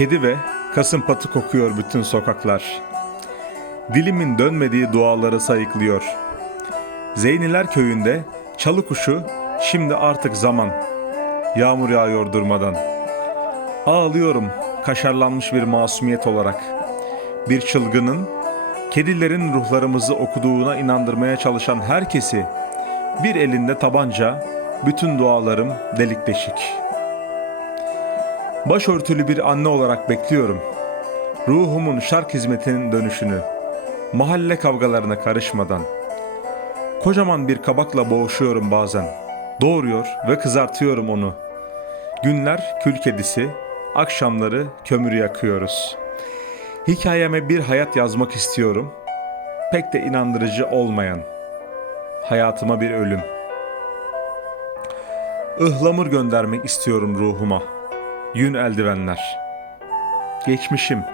Kedi ve kasım patı kokuyor bütün sokaklar. Dilimin dönmediği duaları sayıklıyor. Zeyniler köyünde çalı kuşu şimdi artık zaman. Yağmur yağıyor durmadan. Ağlıyorum kaşarlanmış bir masumiyet olarak. Bir çılgının kedilerin ruhlarımızı okuduğuna inandırmaya çalışan herkesi bir elinde tabanca, bütün dualarım delik deşik. Başörtülü bir anne olarak bekliyorum. Ruhumun şark hizmetinin dönüşünü, mahalle kavgalarına karışmadan. Kocaman bir kabakla boğuşuyorum bazen. Doğuruyor ve kızartıyorum onu. Günler kül kedisi, akşamları kömür yakıyoruz. Hikayeme bir hayat yazmak istiyorum. Pek de inandırıcı olmayan. Hayatıma bir ölüm. Ihlamur göndermek istiyorum ruhuma. Yün eldivenler. Geçmişim.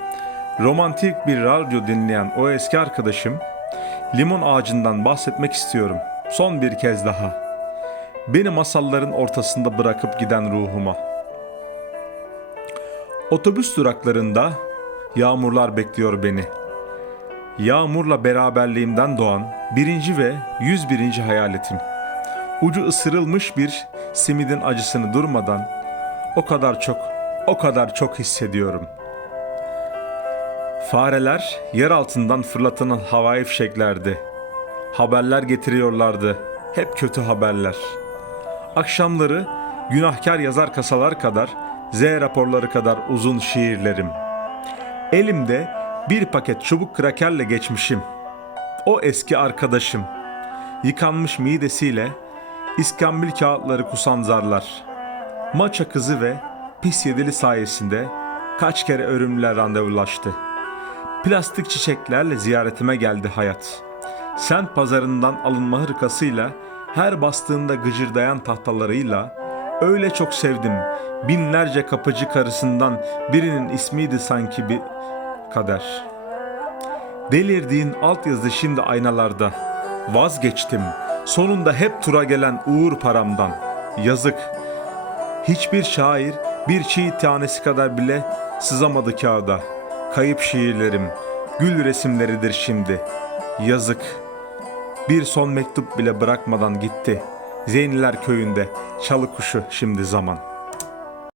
Romantik bir radyo dinleyen o eski arkadaşım limon ağacından bahsetmek istiyorum. Son bir kez daha. Beni masalların ortasında bırakıp giden ruhuma. Otobüs duraklarında yağmurlar bekliyor beni. Yağmurla beraberliğimden doğan birinci ve yüz birinci hayaletim. Ucu ısırılmış bir simidin acısını durmadan o kadar çok, o kadar çok hissediyorum. Fareler yer altından fırlatılan havai fişeklerdi. Haberler getiriyorlardı. Hep kötü haberler. Akşamları günahkar yazar kasalar kadar, Z raporları kadar uzun şiirlerim. Elimde bir paket çubuk krakerle geçmişim. O eski arkadaşım. Yıkanmış midesiyle iskambil kağıtları kusan zarlar. Maça kızı ve pis yedili sayesinde kaç kere ölümle randevulaştı. Plastik çiçeklerle ziyaretime geldi hayat. Sen pazarından alınma hırkasıyla, her bastığında gıcırdayan tahtalarıyla, öyle çok sevdim. Binlerce kapıcı karısından birinin ismiydi sanki bir kader. Delirdiğin altyazı şimdi aynalarda. Vazgeçtim. Sonunda hep tura gelen uğur paramdan. Yazık. Hiçbir şair bir çiğ tanesi kadar bile sızamadı kağıda. Kayıp şiirlerim, gül resimleridir şimdi. Yazık. Bir son mektup bile bırakmadan gitti. Zeyniler köyünde çalı kuşu şimdi zaman.''